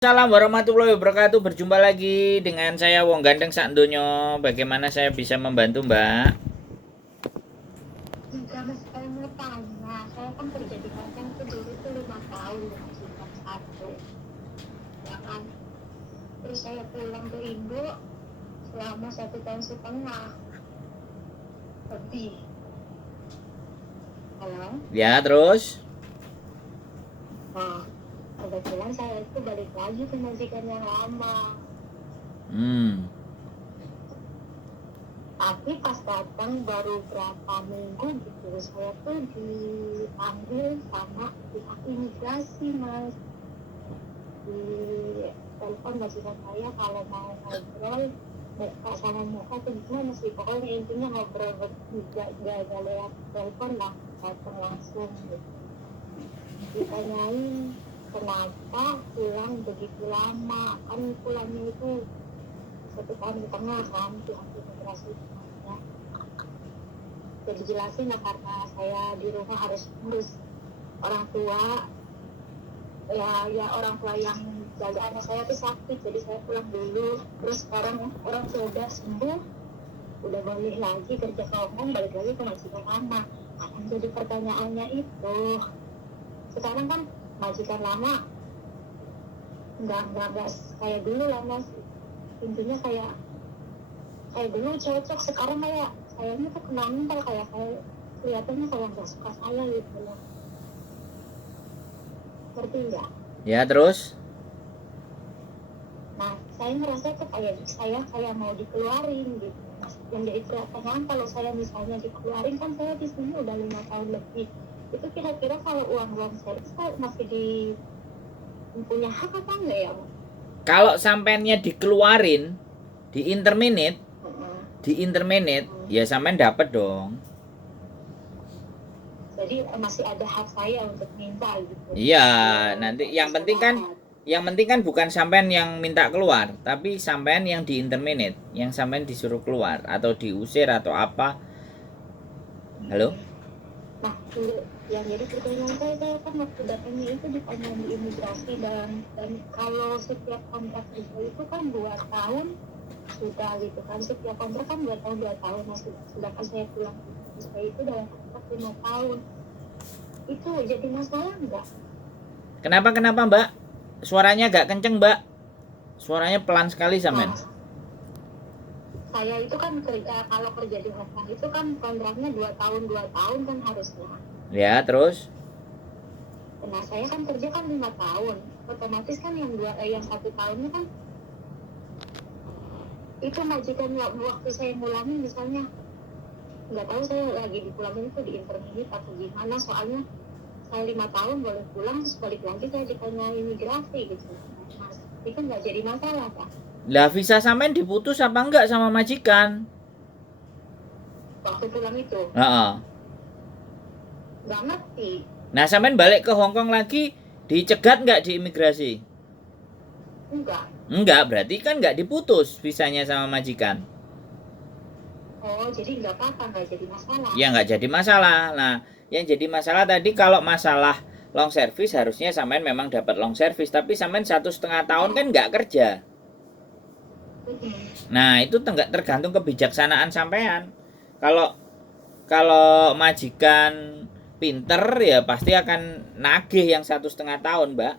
Assalamualaikum warahmatullahi wabarakatuh. Berjumpa lagi dengan saya Wong Gandeng Sakdonyo. Bagaimana saya bisa membantu Mbak? Enggak, Mas, saya mau tanya. Saya kan kerja di Klaten itu dulu tuh 5 tahun dengan singkat satu, ya kan. Terus saya pulang ke Indo selama 1 tahun setengah lebih. Halo? Ya, terus? Nah, kebetulan saya itu balik lagi ke majikan yang lama. Tapi pas datang baru berapa minggu gitu, saya tuh dipanggil sama pihak imigrasi, Mas. Di telepon majikan saya kalau mau ngobrol muka sama muka tuh gimana sih, pokoknya intinya ngobrol gak lewat telepon lah, datang langsung gitu. Ditanyain kenapa pulang begitu lama, kan pulangnya itu 1 tahun setengah kan, pihak imigrasi ya. Jadi jelasin lah karena saya di rumah harus ngurus orang tua, ya orang tua yang jaga anak saya tuh sakit, jadi saya pulang dulu. Terus sekarang orang tua udah sembuh, udah boleh lagi kerja kampung, balik lagi ke majikan lama. Yang jadi pertanyaannya itu, sekarang kan majikan lama nggak kayak dulu lah, Mas. Intinya kayak dulu cocok, sekarang kayak sayanya tuh kena mental, kayak kelihatannya kayak nggak suka saya gitu loh. Ngerti nggak? Ya, terus? Nah, saya ngerasa tuh kayak mau dikeluarin gitu, Mas. Yang jadi pertanyaan, kalau saya misalnya dikeluarin, kan saya di sini udah 5 tahun lebih. Itu kira-kira kalau uang servis masih punya hak apa enggak ya, Mas? Kalau sampennya dikeluarin di interminate, ya sampean dapat dong. Jadi masih ada hak saya untuk minta gitu. Iya, nanti yang penting kan bukan sampean yang minta keluar, tapi sampean yang di interminate, yang sampean disuruh keluar atau diusir atau apa. Halo? Nah, yang jadi pertanyaan saya kan waktu datangnya itu ditanya di imigrasi, dan kalau setiap kontrak kerja itu kan 2 tahun sudah gitu kan, setiap kontrak kan 2 tahun. Nah, sedangkan saya pulang ke saya itu dalam kontrak 5 tahun. Itu jadi masalah enggak? Kenapa Mbak? Suaranya agak kenceng Mbak. Suaranya pelan sekali sampean. Saya itu kan kalau kerja di Hong Kong itu kan kontraknya 2 tahun kan harusnya. Ya, terus? Nah, saya kan kerja kan 5 tahun, otomatis kan yang 1 tahunnya kan itu majikan waktu saya ngulangin misalnya, nggak tahu saya lagi dipulangin itu di intermediate atau gimana, soalnya saya 5 tahun boleh pulang, terus balik lagi saya ditanya imigrasi gitu, Mas. Itu nggak jadi masalah, Pak? Lah visa sampean diputus apa enggak sama majikan? Waktu pulang itu Heeh. nggak ngerti. Nah, sampean balik ke Hong Kong lagi dicegat enggak di imigrasi? Enggak, berarti kan enggak diputus visanya sama majikan. Oh, jadi nggak apa-apa, nggak jadi masalah. Ya enggak jadi masalah. Nah, yang jadi masalah tadi kalau masalah long service harusnya sampean memang dapat long service, tapi sampean 1,5 tahun kan enggak kerja. Nah, itu tergantung kebijaksanaan sampean. Kalau majikan pinter ya pasti akan nagih yang 1,5 tahun, Mbak.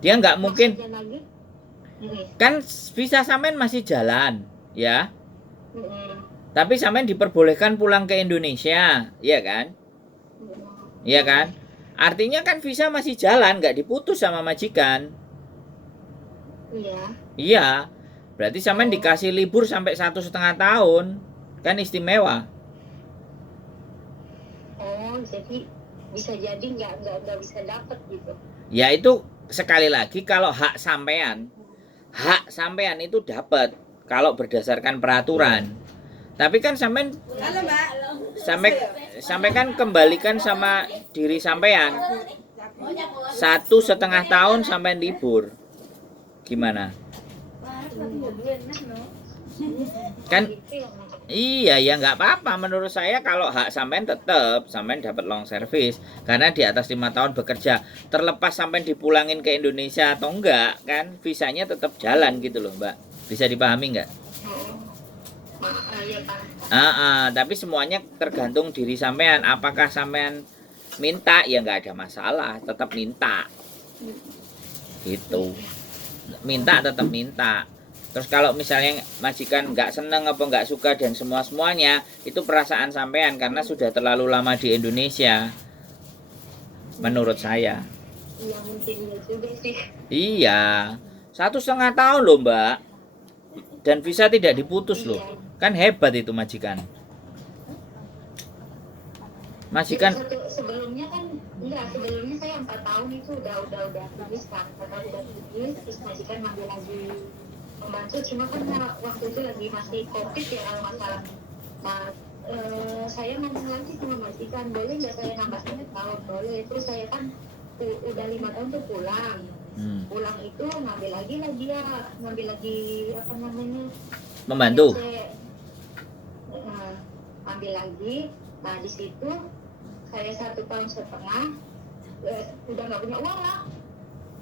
Dia nggak mungkin. Kan visa sampean masih jalan, ya. Tapi sampean diperbolehkan pulang ke Indonesia, iya kan? Iya kan? Artinya kan visa masih jalan, nggak diputus sama majikan. Iya. Iya. Berarti sampean dikasih libur sampai 1,5 tahun, kan istimewa. Oh, jadi bisa jadi nggak bisa dapat gitu. Ya itu sekali lagi kalau hak sampean itu dapat kalau berdasarkan peraturan. Tapi kan sampean sampai kan kembalikan sama diri sampean 1,5 tahun sampean libur. Gimana? Kan Gitu ya, Mas. iya ya nggak apa-apa menurut saya kalau hak sampean tetap sampean dapat long service karena di atas 5 tahun bekerja terlepas sampean dipulangin ke Indonesia atau enggak kan visanya tetap jalan gitu loh Mbak, bisa dipahami nggak? Oh, ya Pak. Tapi semuanya tergantung diri sampean, apakah sampean minta ya nggak ada masalah tetap minta gitu, minta tetap minta. Terus kalau misalnya majikan nggak seneng apa nggak suka dan semuanya itu perasaan sampean karena sudah terlalu lama di Indonesia menurut saya. Iya mungkin ya juga sih. Iya, 1,5 tahun loh Mbak, dan visa tidak diputus loh, Iya. kan hebat itu majikan. Majikan Sebelumnya kan enggak, sebelumnya saya 4 tahun itu udah tulis kan, 4 tahun udah tulis, terus majikan ngambil lagi membantu, cuma kan waktu itu lagi masih covid ya kalau masalah. Nah, saya ngomong lagi sama majikan, boleh nggak saya nambah 1 tahun? Boleh. Terus saya kan udah 5 tahun tuh pulang. Pulang itu ngambil lagi lah dia, ngambil lagi apa namanya? membantu. Ambil lagi. Nah di situ saya 1,5 tahun udah nggak punya uang lah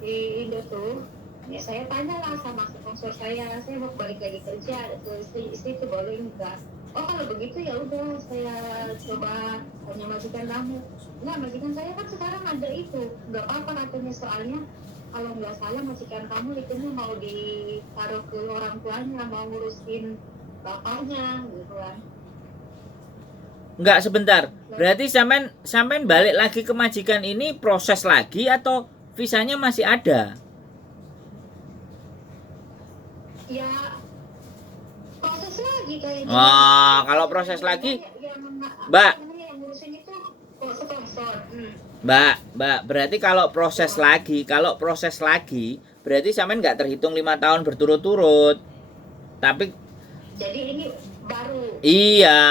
di Indo tuh. Ya saya tanya lah sama sponsor saya mau balik lagi kerja ke situ boleh enggak? Oh kalau begitu ya udah saya coba tanya majikan kamu. Nah majikan saya kan sekarang ada itu, nggak apa-apa katanya, soalnya kalau nggak salah majikan kamu itu mau ditaruh ke orang tuanya, mau ngurusin bapaknya gitu kan. Enggak, sebentar. Berarti sampean balik lagi ke majikan ini proses lagi atau visanya masih ada? Ya proses lagi kayaknya. Wah, kalau proses lagi, Mbak, Yang ngurusin itu kok sponsor. Mbak, berarti kalau proses lagi, berarti sampean nggak terhitung 5 tahun berturut-turut. Tapi jadi ini baru. iya,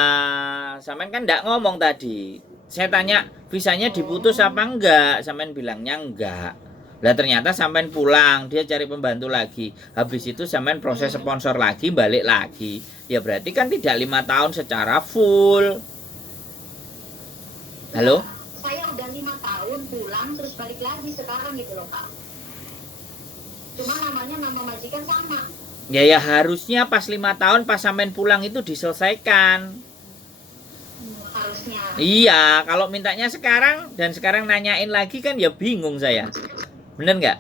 sampean kan nggak ngomong tadi. Saya tanya visanya diputus apa enggak, sampean bilangnya enggak. Lah ternyata sampean pulang, dia cari pembantu lagi. Habis itu sampean proses sponsor lagi, balik lagi. Ya berarti kan tidak 5 tahun secara full. Halo? Saya udah 5 tahun pulang terus balik lagi sekarang gitu loh Kak. Cuma namanya nama majikan sama. Ya harusnya pas 5 tahun pas sampean pulang itu diselesaikan. Harusnya. Iya, kalau mintanya sekarang dan sekarang nanyain lagi kan ya bingung saya. Bener nggak?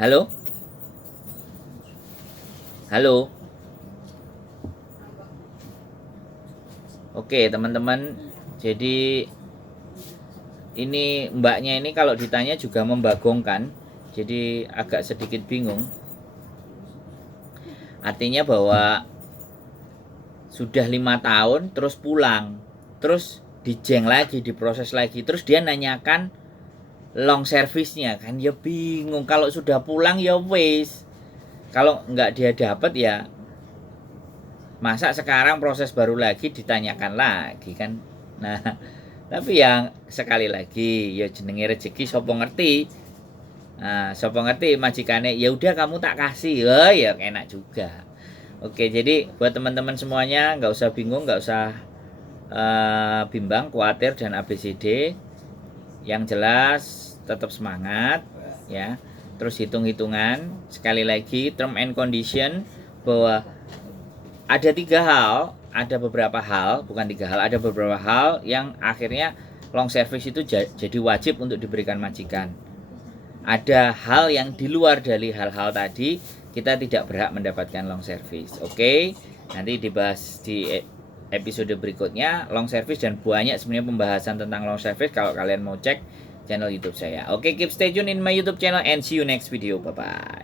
Halo? Halo? Oke teman-teman, jadi ini mbaknya ini kalau ditanya juga membagongkan, jadi agak sedikit bingung. Artinya bahwa sudah 5 tahun terus pulang, terus dijeng lagi, diproses lagi, terus dia nanyakan long service-nya, kan ya bingung. Kalau sudah pulang ya wes, kalau nggak dia dapat ya masa sekarang proses baru lagi ditanyakan lagi kan. Nah tapi yang sekali lagi ya jenenge rezeki sopo ngerti. Nah sopo ngerti majikane ya udah kamu tak kasih, oh ya enak juga. Oke, jadi buat teman-teman semuanya nggak usah bingung, nggak usah bimbang, khawatir dan ABCD. Yang jelas tetap semangat ya. Terus hitung-hitungan, sekali lagi term and condition bahwa ada 3 hal, ada beberapa hal, bukan 3 hal, ada beberapa hal yang akhirnya long service itu jadi wajib untuk diberikan majikan. Ada hal yang di luar dari hal-hal tadi, kita tidak berhak mendapatkan long service. Oke, nanti dibahas di episode berikutnya long service, dan banyak sebenarnya pembahasan tentang long service kalau kalian mau cek channel YouTube saya. Oke, keep stay tune in my YouTube channel and see you next video. Bye bye.